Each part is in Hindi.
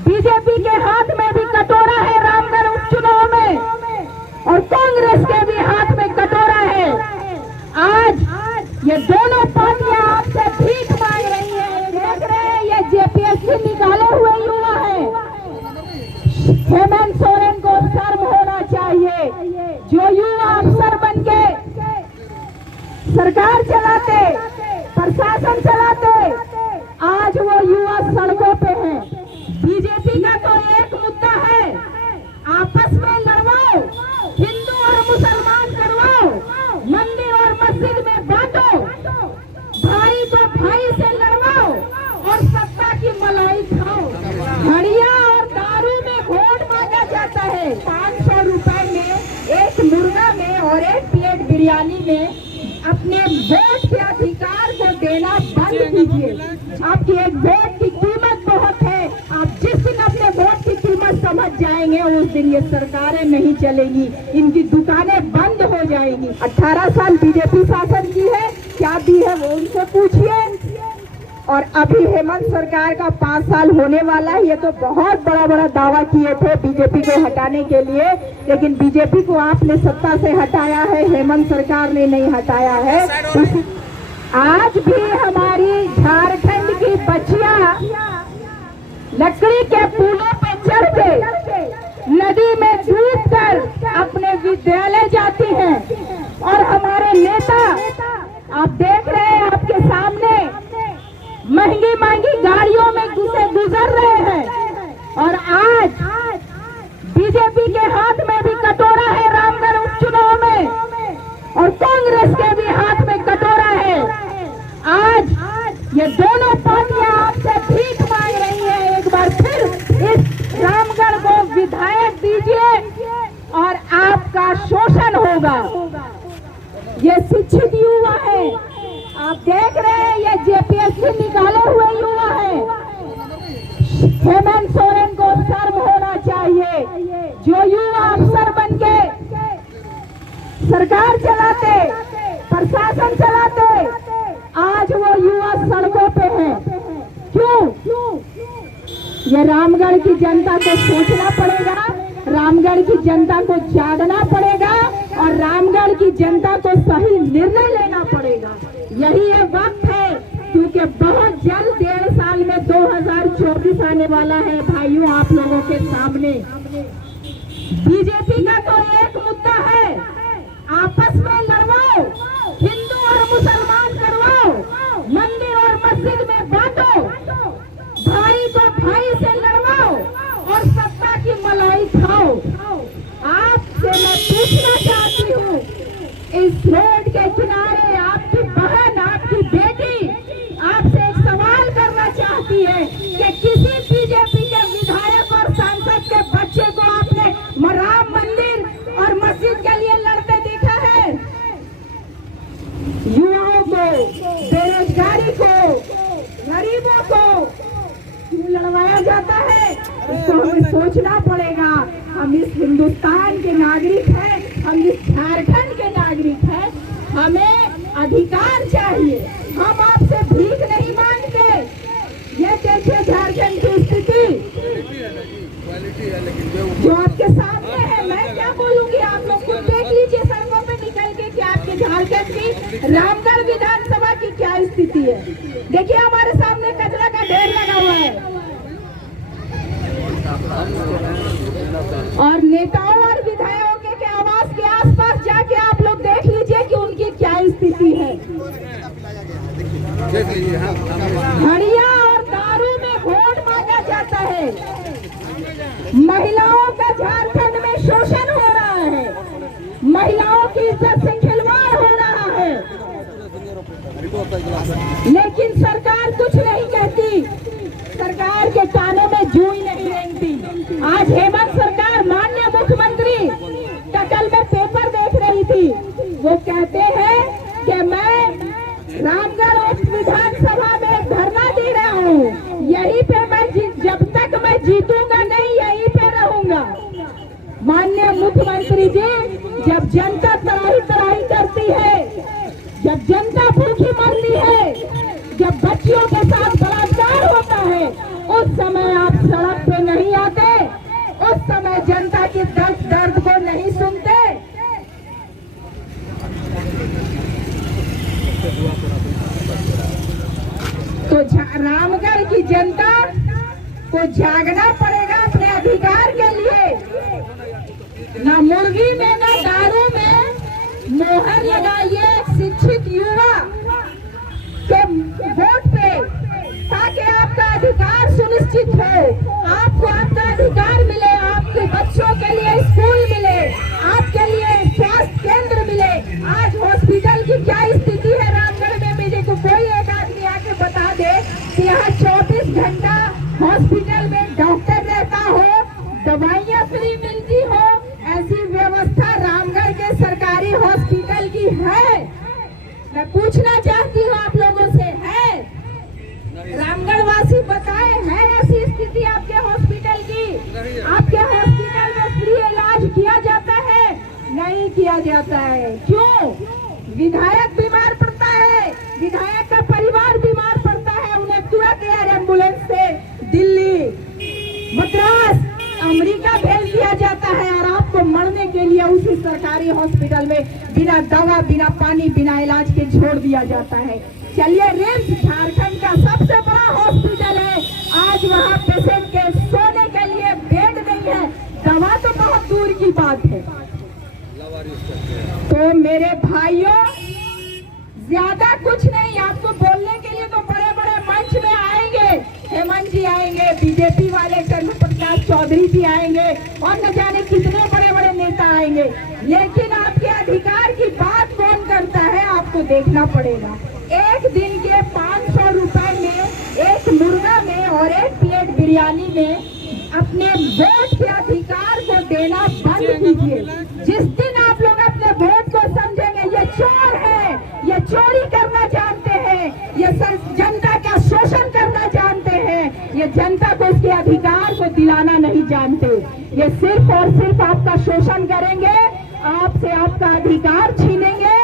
बीजेपी के हाथ में भी कटोरा है रामगढ़ उपचुनाव में, और कांग्रेस के भी हाथ में कटोरा है। आज ये दोनों पार्टियां आपसे भीख मांग रही है। देख रहे हैं ये जेपीएससी निकाले हुए युवा है। हेमंत सोरेन को शर्म होना चाहिए। जो युवा अफसर बनके सरकार चलाते, प्रशासन चलाते, आज वो युवा सड़कों पे है। बीजेपी का तो एक मुद्दा है, आपस में लड़वाओ, हिंदू और मुसलमान करवाओ, मंदिर और मस्जिद में बांटो, भाई को भाई से लड़वाओ और सत्ता की मलाई खाओ। घड़िया और दारू में वोट मांगा जाता है। 500 रुपए में एक मुर्गा में और एक प्लेट बिरयानी में अपने वोट के अधिकार को देना बंद कीजिए। आपकी एक वोट की कीमत बहुत है। आप जिस दिन अपने वोट की कीमत समझ जाएंगे उस दिन ये सरकारें नहीं चलेंगी, इनकी दुकानें बंद हो जाएंगी। 18 साल बीजेपी शासन की है, क्या दी है वो उनसे पूछिए। और अभी हेमंत सरकार का 5 साल होने वाला है। ये तो बहुत बड़ा दावा किए थे बीजेपी को हटाने के लिए, लेकिन बीजेपी को आपने सत्ता से हटाया है, हेमंत सरकार ने नहीं हटाया है। आज भी हमारी झारखंड की बच्चियां लकड़ी के पुलों पे चढ़ के नदी में डूबकर अपने विद्यालय जाती हैं, और हमारे नेता आप देख रहे हैं आपके सामने महंगी गाड़ियों में गुजर रहे हैं। और आज बीजेपी के हाथ में भी कटोरा है रामगढ़ उपचुनाव में, और कांग्रेस के भी हाथ में कटोरा है। आज ये दोनों पार्टियां आपसे भीख मांग रही है। एक बार फिर इस रामगढ़ को विधायक दीजिए और आपका शोषण होगा। ये शिक्षित युवा है, आप देख रहे हैं ये जेपीएससी निकाले हुए युवा है। हेमंत सोरेन को शर्म होना चाहिए। जो युवा अफसर बनके सरकार चलाते, प्रशासन चलाते, आज वो युवा सड़कों पे है। क्यों? ये रामगढ़ की जनता को सोचना पड़ेगा, रामगढ़ की जनता को जागना पड़ेगा, और रामगढ़ की जनता को सही निर्णय लेना पड़ेगा। यही ये वक्त है, क्योंकि बहुत जल्द 1.5 साल में 2024 आने वाला है भाइयों आप लोगों के सामने। बीजेपी का तो एक मुद्दा है, आपस में लड़वाओ, हिंदू और मुसलमान करवाओ, मंदिर और मस्जिद में बांटो, भाई को भाई से लड़वाओ और सत्ता की मलाई खाओ। आपसे मैं पूछना चाहती हूँ, इस रोड के किनारे आपकी बहन, आपकी बेटी आपसे एक सवाल करना चाहती है कि किसी बीजेपी के विधायक और सांसद के बच्चे को आपने राम मंदिर और मस्जिद के लिए लड़ते देखा है? युवाओं को, बेरोजगारी को, गरीबों को लड़वाया जाता है। इसको हमें सोचना पड़ेगा। हम इस हिंदुस्तान के नागरिक हैं, हम इस झारखंड के नागरिक हैं, हमें अधिकार चाहिए। हम आपसे भीख नहीं मांगते। ये देखिए झारखंड की स्थिति जो आपके सामने है। मैं क्या बोलूंगी, आप लोग खुद देख लीजिए सड़कों पे निकल के कि आपके झारखंड की रामगढ़ विधानसभा की क्या स्थिति है। देखिए हमारे सामने कचरा का ढेर लगा हुआ है, और नेताओं और विधायकों के आवास के आसपास जाके आप लोग देख लीजिए कि उनकी क्या स्थिति है। घड़िया और दारू में वोट मांगा जाता है। महिलाओं का झारखंड में शोषण हो रहा है, महिलाओं की इज्जत से खिलवाड़ हो रहा है, लेकिन सरकार कुछ नहीं कहती। सरकार के कानों में जू ही नहीं रेंगती। आज हेमंत सरकार, माननीय मुख्यमंत्री का कल मैं पेपर देख रही थी, वो कहते हैं कि मैं रामगढ़ विधानसभा में धरना दे रहा हूँ, यहीं पे मैं जब तक मैं जीतूंगा नहीं यहीं पे रहूंगा। माननीय मुख्यमंत्री जी, जब जनता तराही करती है, जब जनता भूखी मरती है, जब बच्चियों के साथ बलात्कार होता है, उस समय आप सड़क पे नहीं आपको जागना पड़ेगा अपने अधिकार के लिए। ना मुर्गी में ना दारू में मोहर लगाइए एक शिक्षित युवा के वोट पे, ताकि आपका अधिकार सुनिश्चित हो, आपको आपका अधिकार मिले, आपके बच्चों के लिए स्कूल मिले, आपके लिए स्वास्थ्य केंद्र मिले। आज हॉस्पिटल की क्या स्थिति है रामगढ़ में, मेरे को कोई एक आदमी आके बता दे कि यहाँ 24 घंटा हॉस्पिटल में डॉक्टर रहता हो, दवाइयाँ फ्री मिलती हो, ऐसी व्यवस्था रामगढ़ के सरकारी हॉस्पिटल की है? मैं पूछना चाहती हूँ आप लोगों से, है? रामगढ़ वासी बताए, है ऐसी स्थिति आपके हॉस्पिटल की? आपके हॉस्पिटल में फ्री इलाज किया जाता है? नहीं किया जाता है। क्यों? विधायक बीमार पड़ता है, विधायक का परिवार बीमार पड़ता है, उन्हें तुरंत एयर एम्बुलेंस से दिल्ली, मद्रास, अमेरिका भेज दिया जाता है और आपको मरने के लिए उसी सरकारी हॉस्पिटल में बिना दवा, बिना पानी, बिना इलाज के छोड़ दिया जाता है। चलिए, रिम्स झारखंड का सबसे बड़ा हॉस्पिटल है, आज वहाँ पेशेंट के सोने के लिए बेड नहीं है, दवा तो बहुत दूर की बात है। तो मेरे भाइयों, ज्यादा कुछ नहीं, आपको बोलने के लिए तो बड़े बड़े मंच में आएंगे, हेमंत जी आएंगे, बीजेपी वाले चंद्र प्रकाश चौधरी जी आएंगे और न जाने कितने बड़े बड़े नेता आएंगे, लेकिन आपके अधिकार की बात कौन करता है आपको देखना पड़ेगा। एक दिन के 500 रुपए में एक मुर्गा में और एक प्लेट बिरयानी में अपने वोट के अधिकार को देना बंद कीजिए। जिस दिन आप लोग अपने वोट को समझेंगे ये चोर है, ये चोरी करना जानते हैं, ये जनता का शोषण करना जानते हैं, ये जनता को उसके अधिकार को दिलाना नहीं जानते, ये सिर्फ और सिर्फ आपका शोषण करेंगे, आपसे आपका अधिकार छीनेंगे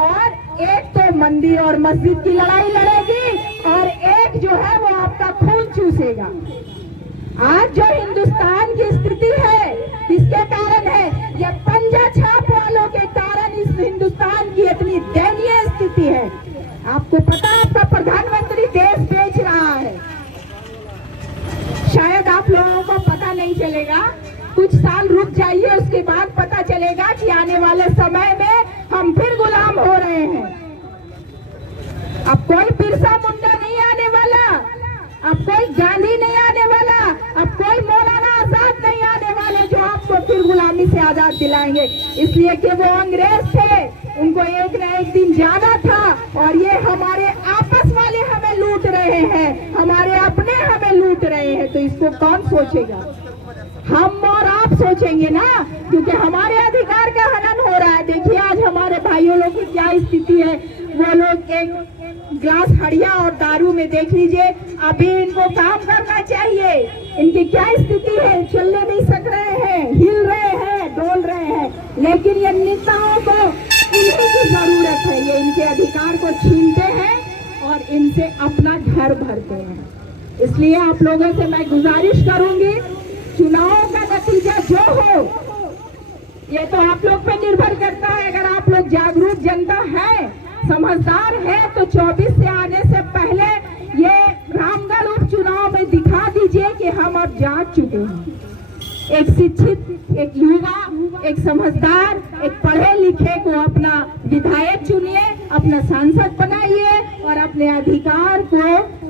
और एक तो मंदिर और मस्जिद की लड़ाई लड़ेगी और एक जो है वो आपका खून चूसेगा। आज जो हिंदुस्तान की स्थिति है, किसके कारण है? ये पंजा छाप वालों के कारण इस हिंदुस्तान की इतनी दयनीय स्थिति है। आपको पता है आपका प्रधानमंत्री देश बेच रहा है, शायद आप लोगों को पता नहीं चलेगा, कुछ साल रुक जाइए, उसके बाद पता चलेगा कि आने वाले समय में हम फिर गुलाम हो रहे हैं। अब कोई बिरसा मुंडा नहीं आने वाला, अब कोई गांधी नहीं आने वाला, अब कोई मौलाना आजाद नहीं आने वाले जो आपको फिर गुलामी से आजाद दिलाएंगे, इसलिए कि वो अंग्रेज थे, उनको एक न एक दिन जाना था और ये हमारे आपस वाले हमें लूट रहे हैं, हमारे अपने हमें लूट रहे हैं, तो इसको कौन सोचेगा? हम और आप सोचेंगे ना, क्योंकि हमारे अधिकार का हनन हो रहा है। देखिए आज हमारे भाइयों लोग की क्या स्थिति है, वो लोग एक ग्लास हड़िया और दारू में देख लीजिए, अभी इनको काम करना चाहिए, इनकी क्या स्थिति है, चलने नहीं सक रहे हैं, हिल रहे हैं, डोल रहे हैं, लेकिन ये नेताओं को इन्हीं की जरूरत है, ये इनके अधिकार को छीनते हैं और इनसे अपना घर भरते हैं। इसलिए आप लोगों से मैं गुजारिश करूंगी, चुनाव का नतीजा जो हो ये तो आप लोग पे निर्भर करता है। अगर आप लोग जागरूक जनता है, समझदार है, तो 24 से आने से पहले ये रामगढ़ उपचुनाव में दिखा दीजिए कि हम अब जाग चुके हैं। एक शिक्षित, एक युवा, एक समझदार, एक पढ़े लिखे को अपना विधायक चुनिए, अपना सांसद बनाइए और अपने अधिकार को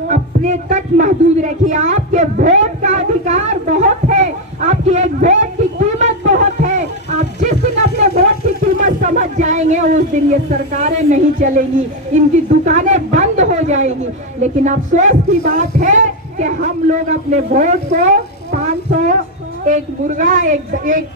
अपने तक महदूद रखिए। आपके वोट का अधिकार बहुत है, आपकी एक वोट की कीमत बहुत है। आप जिस दिन अपने वोट की कीमत समझ जाएंगे उस दिन ये सरकारें नहीं चलेंगी, इनकी दुकानें बंद हो जाएंगी। लेकिन अफसोस की बात है कि हम लोग अपने वोट को 500 एक मुर्गा एक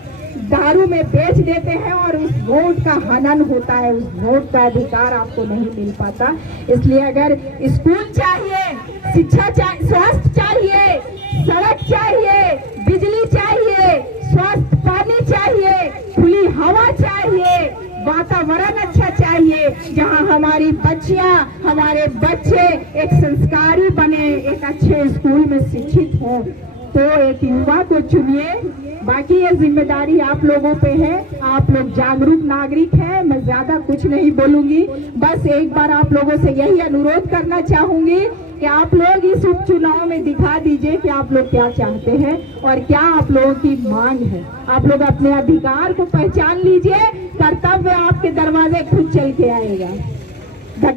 दारू में बेच देते हैं और उस वोट का हनन होता है, उस वोट का अधिकार आपको नहीं मिल पाता। इसलिए अगर स्कूल चाहिए, शिक्षा चाहिए, स्वास्थ्य चाहिए, सड़क चाहिए, बिजली चाहिए, स्वास्थ्य पानी चाहिए, खुली हवा चाहिए, वातावरण अच्छा चाहिए, जहां हमारी बच्चियां, हमारे बच्चे एक संस्कारी बने, एक अच्छे स्कूल में शिक्षित हों, तो एक युवा को चुनिए। बाकी ये जिम्मेदारी आप लोगों पे है। आप लोग जागरूक नागरिक हैं। मैं ज्यादा कुछ नहीं बोलूंगी, बस एक बार आप लोगों से यही अनुरोध करना चाहूंगी कि आप लोग इस उपचुनाव में दिखा दीजिए कि आप लोग क्या चाहते हैं और क्या आप लोगों की मांग है। आप लोग अपने अधिकार को पहचान लीजिए। कर्तव्य आपके दरवाजे खुद चल के आएगा।